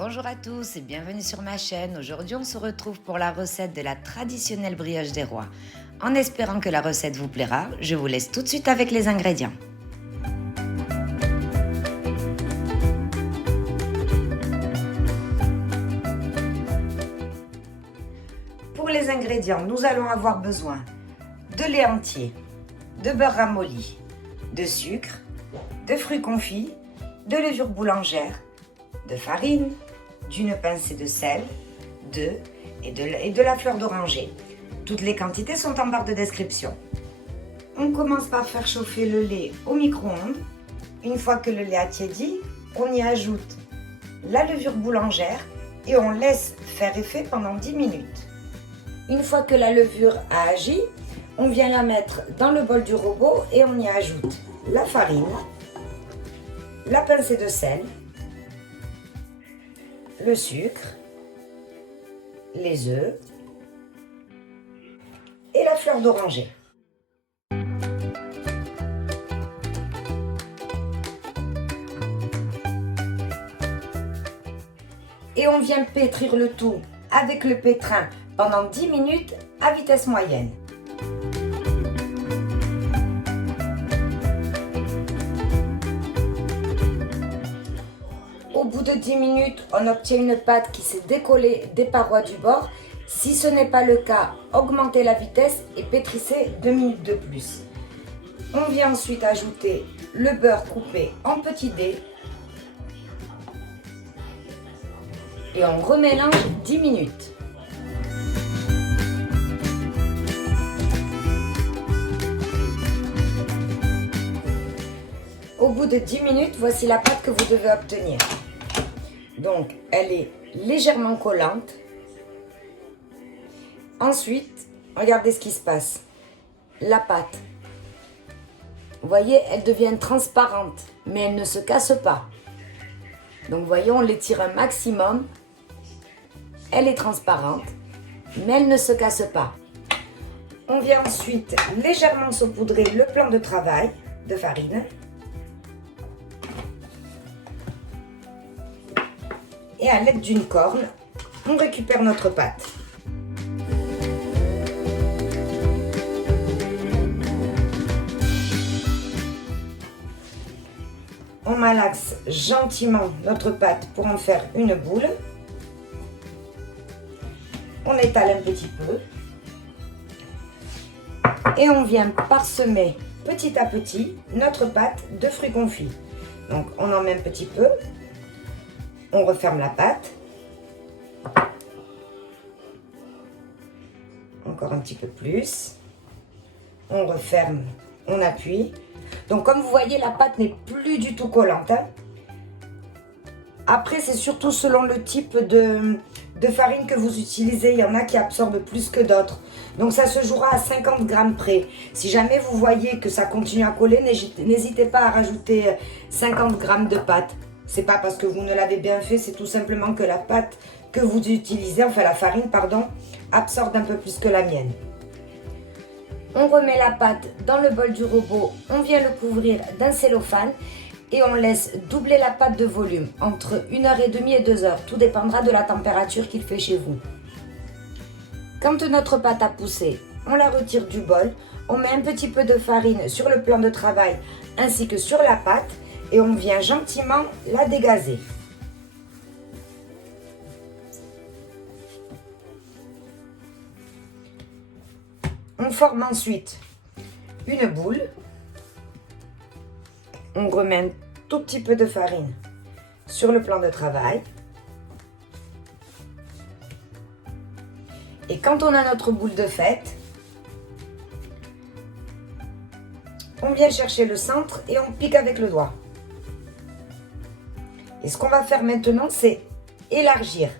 Bonjour à tous et bienvenue sur ma chaîne. Aujourd'hui, on se retrouve pour la recette de la traditionnelle brioche des rois. En espérant que la recette vous plaira, je vous laisse tout de suite avec les ingrédients. Pour les ingrédients, nous allons avoir besoin de lait entier, de beurre ramolli, de sucre, de fruits confits, de levure boulangère, de farine, d'une pincée de sel, d'œufs et de la fleur d'oranger. Toutes les quantités sont en barre de description. On commence par faire chauffer le lait au micro-ondes. Une fois que le lait a tiédi, on y ajoute la levure boulangère et on laisse faire effet pendant 10 minutes. Une fois que la levure a agi, on vient la mettre dans le bol du robot et on y ajoute la farine, la pincée de sel, le sucre, les œufs et la fleur d'oranger. Et on vient pétrir le tout avec le pétrin pendant 10 minutes à vitesse moyenne. Au bout de 10 minutes, on obtient une pâte qui s'est décollée des parois du bord. Si ce n'est pas le cas, augmentez la vitesse et pétrissez 2 minutes de plus. On vient ensuite ajouter le beurre coupé en petits dés et on remélange 10 minutes. Au bout de 10 minutes, voici la pâte que vous devez obtenir. Donc, elle est légèrement collante. Ensuite, regardez ce qui se passe. La pâte, vous voyez, elle devient transparente, mais elle ne se casse pas. Donc, vous voyez, on l'étire un maximum. Elle est transparente, mais elle ne se casse pas. On vient ensuite légèrement saupoudrer le plan de travail de farine. Et à l'aide d'une corne, on récupère notre pâte. On malaxe gentiment notre pâte pour en faire une boule. On étale un petit peu. Et on vient parsemer petit à petit notre pâte de fruits confits. Donc on en met un petit peu. On referme la pâte. Encore un petit peu plus. On referme, on appuie. Donc comme vous voyez, la pâte n'est plus du tout collante. Après, c'est surtout selon le type de farine que vous utilisez. Il y en a qui absorbent plus que d'autres. Donc ça se jouera à 50 grammes près. Si jamais vous voyez que ça continue à coller, n'hésitez pas à rajouter 50 grammes de pâte. C'est pas parce que vous ne l'avez bien fait, c'est tout simplement que la pâte que vous utilisez, enfin la farine, pardon, absorbe un peu plus que la mienne. On remet la pâte dans le bol du robot, on vient le couvrir d'un cellophane et on laisse doubler la pâte de volume entre 1h30 et 2h. Tout dépendra de la température qu'il fait chez vous. Quand notre pâte a poussé, on la retire du bol, on met un petit peu de farine sur le plan de travail ainsi que sur la pâte. Et on vient gentiment la dégazer. On forme ensuite une boule. On remet un tout petit peu de farine sur le plan de travail. Et quand on a notre boule de fête, on vient chercher le centre et on pique avec le doigt. Et ce qu'on va faire maintenant, c'est élargir.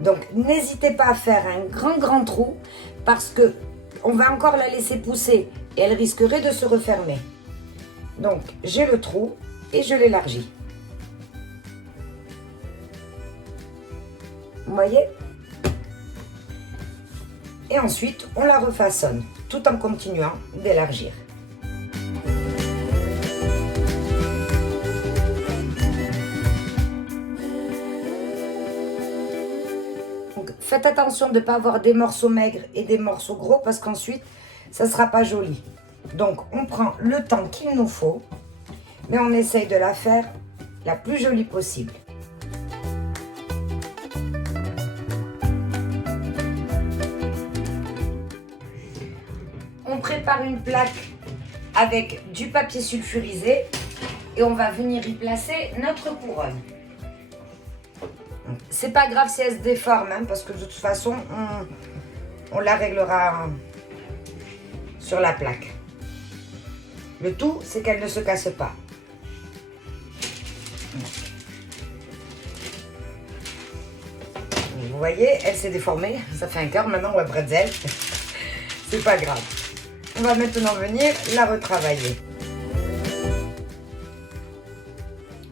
Donc, n'hésitez pas à faire un grand trou parce que on va encore la laisser pousser et elle risquerait de se refermer. Donc, j'ai le trou et je l'élargis. Vous voyez? Et ensuite, on la refaçonne tout en continuant d'élargir. Donc faites attention de ne pas avoir des morceaux maigres et des morceaux gros parce qu'ensuite, ça ne sera pas joli. Donc on prend le temps qu'il nous faut, mais on essaye de la faire la plus jolie possible. On prépare une plaque avec du papier sulfurisé et on va venir y placer notre couronne. C'est pas grave si elle se déforme, hein, parce que de toute façon, on la réglera sur la plaque. Le tout, c'est qu'elle ne se casse pas. Vous voyez, elle s'est déformée. Ça fait un cœur maintenant ou un bretzel. C'est pas grave. On va maintenant venir la retravailler.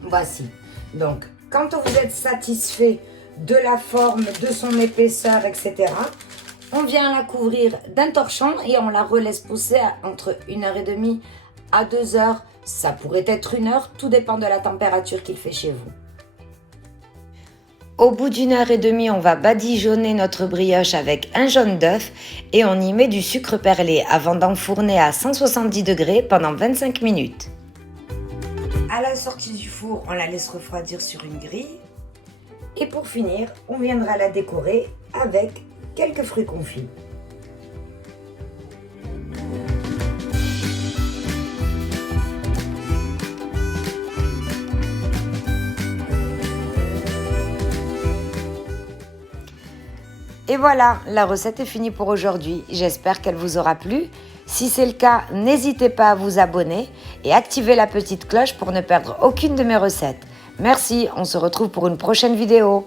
Voici. Donc, quand vous êtes satisfait de la forme, de son épaisseur, etc., on vient la couvrir d'un torchon et on la relaisse pousser entre 1h30 à 2 heures. Ça pourrait être 1 heure, tout dépend de la température qu'il fait chez vous. Au bout d'1h30, on va badigeonner notre brioche avec un jaune d'œuf et on y met du sucre perlé avant d'enfourner à 170 degrés pendant 25 minutes. À la sortie du four, on la laisse refroidir sur une grille. Et pour finir, on viendra la décorer avec quelques fruits confits. Et voilà, la recette est finie pour aujourd'hui. J'espère qu'elle vous aura plu. Si c'est le cas, n'hésitez pas à vous abonner et activer la petite cloche pour ne perdre aucune de mes recettes. Merci, on se retrouve pour une prochaine vidéo.